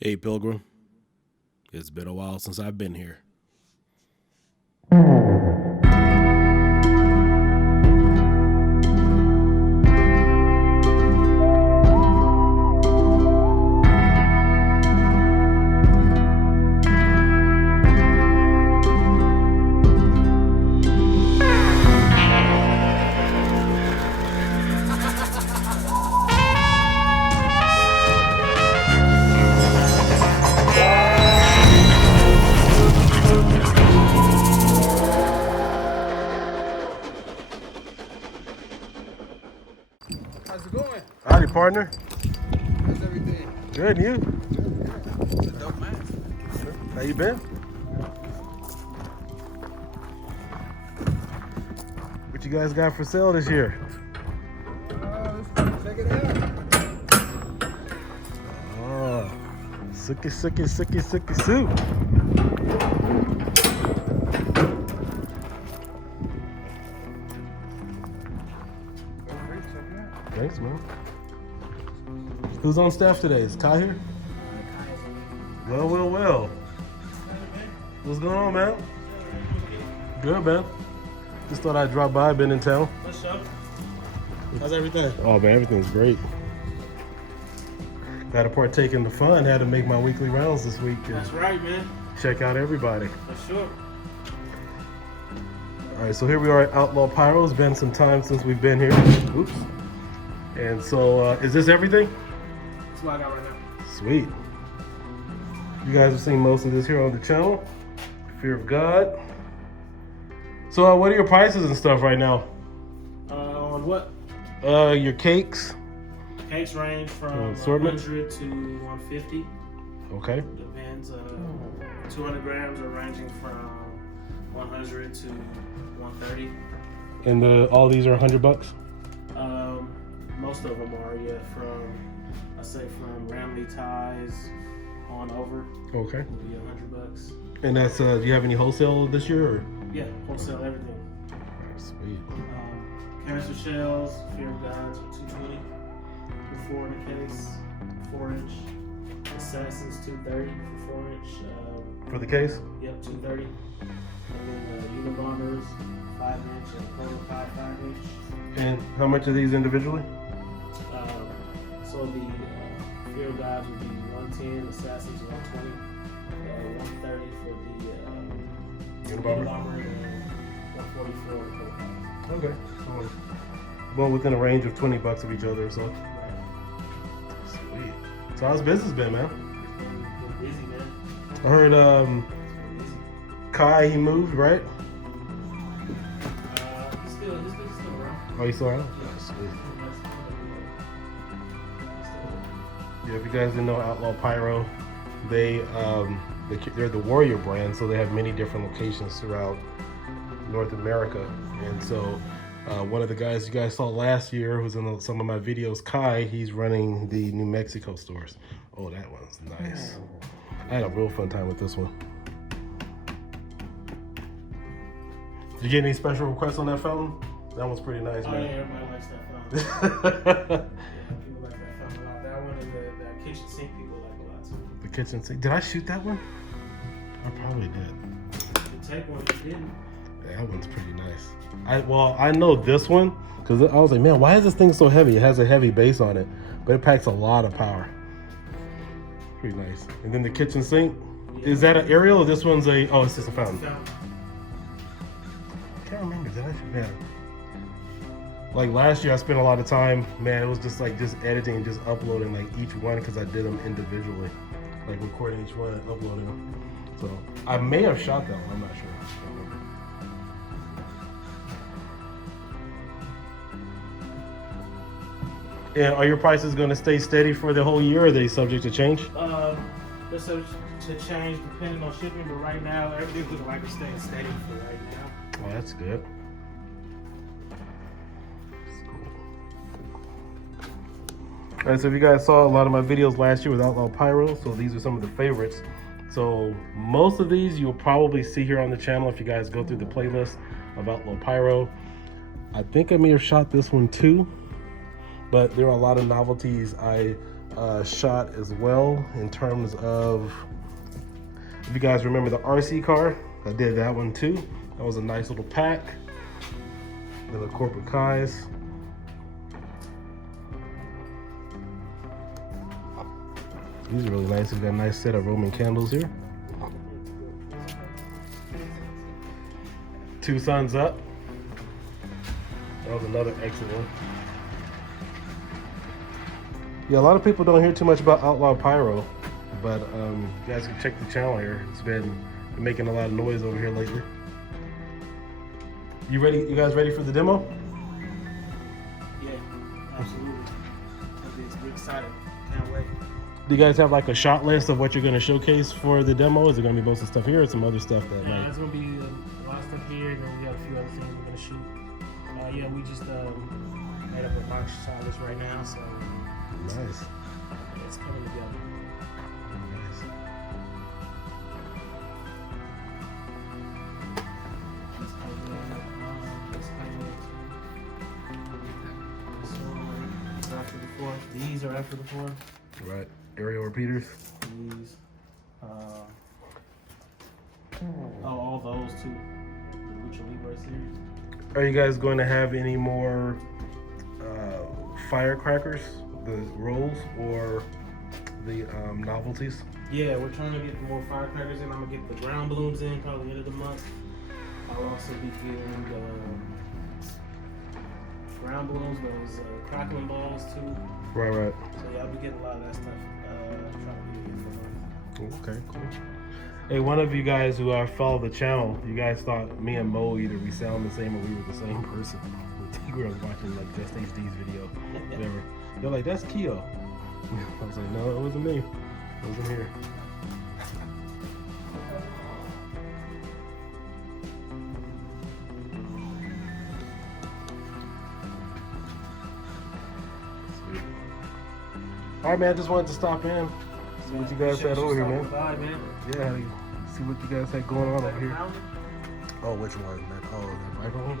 Hey, Pilgrim. It's been a while since I've been here. How's it going? Howdy, partner. How's everything? Good, and you? It's a dope man. How you been? What you guys got for sale this year? Let's check it out. Oh, Suki soup. Go for it, check it out. Thanks, man. Who's on staff today? Is Kai here? Well. What's going on, man? Good, man. Just thought I'd drop by. Been in town. What's up? How's everything? Oh, man, everything's great. Got to partake in the fun. Had to make my weekly rounds this week and That's right, man. check out everybody. For sure. All right, so here we are at Outlaw Pyro. It's been some time since we've been here. Oops. And so, is this everything? That's what I got right now. Sweet. You guys have seen most of this here on the channel. Fear of God. So, what are your prices and stuff right now? On what? Your cakes. Cakes range from Assortment? 100 to 150. Okay. Depends. 200 grams are ranging from 100 to 130. And all these are $100. Most of them are, yeah, I say from Ramley ties on over. Okay. Will be $100. And that's do you have any wholesale this year? Or? Yeah, wholesale everything. Sweet. Cancer shells, Fear of Gods are 220. For 4 in the case, 4-inch. Assassins 230 for 4-inch. For the case? Yep, 230. And then Unibombers 5-inch and Prototype 5-inch. And how much are these individually? So the Fear of Gods would be 110, Assassins 120, 130 for the Unibomber? Unibomber, and 144 for the Prototype. Okay. So, well, within a range of $20 of each other or so. Right. Sweet. So how's business been, man? Been busy, man. I heard Been busy. Kai, he moved, right? He's still around. Oh, you still around? Yeah, sweet. Yeah, if you guys didn't know Outlaw Pyro, they're the Warrior brand, so they have many different locations throughout North America. And so one of the guys you guys saw last year who's in some of my videos, Kai, he's running the New Mexico stores. Oh, that one's nice. I had a real fun time with this one. Did you get any special requests on that fountain? That one's pretty nice, Oh, man. yeah, everybody likes that fountain. Yeah, people like that fountain a lot. That one and the kitchen sink people like a lot too. The kitchen sink. Did I shoot that one? I probably did. You take one, you didn't. That one's pretty nice. I know this one because I was like, man, why is this thing so heavy? It has a heavy base on it, but it packs a lot of power. Pretty nice. And then the kitchen sink. Yeah. Is that an aerial or this one's oh, it's just a fountain. Fountain. I can't remember. Did I? Man. Like last year, I spent a lot of time, man, it was just editing and just uploading like each one because I did them individually. Like recording each one and uploading them. So I may have shot that one, I'm not sure. And are your prices going to stay steady for the whole year, or are they subject to change? They're subject to change depending on shipping, but right now everything's looking like it's staying steady for right now. Oh, that's good. All right, so if you guys saw a lot of my videos last year with Outlaw Pyro, so these are some of the favorites. So most of these you'll probably see here on the channel if you guys go through the playlist of Outlaw Pyro. I think I may have shot this one too, but there are a lot of novelties I shot as well in terms of, if you guys remember the RC car, I did that one too. That was a nice little pack. Then the corporate Kais. These are really nice. We've got a nice set of Roman candles here. 2 Suns Up. That was another excellent one. Yeah, a lot of people don't hear too much about Outlaw Pyro, but you guys can check the channel here. It's been making a lot of noise over here lately. You ready? You guys ready for the demo? Yeah, absolutely. We're excited. Can't wait. Do you guys have like a shot list of what you're going to showcase for the demo? Is it going to be most of the stuff here or some other stuff that Yeah, it's going to be a lot of stuff here, and then we got a few other things we're going to shoot. Yeah, we just made up a box shot list right now, so Nice. it's coming together. Nice. These are after the four. Right. Aerial repeaters. These. All those too. The Lucha Libres here. Are you guys going to have any more firecrackers, the rolls, or the novelties? Yeah, we're trying to get more firecrackers in. I'm gonna get the ground balloons in probably end of the month. I'll also be getting the ground balloons, those crackling balls too. Right. So yeah, I'll be getting a lot of that stuff. Trying to get it in for a month. Okay, cool. Hey, one of you guys who follow the channel, you guys thought me and Mo either we sound the same or we were the same person. We were watching like Just HD's video, whatever. They're like, that's Kio. I was like, no, it wasn't me. It wasn't here. Sweet. All right, man. I just wanted to stop in, see what you guys had over here, man. Bye, man. Yeah, see what you guys had going on over here. Oh, which one? Oh, the microphone?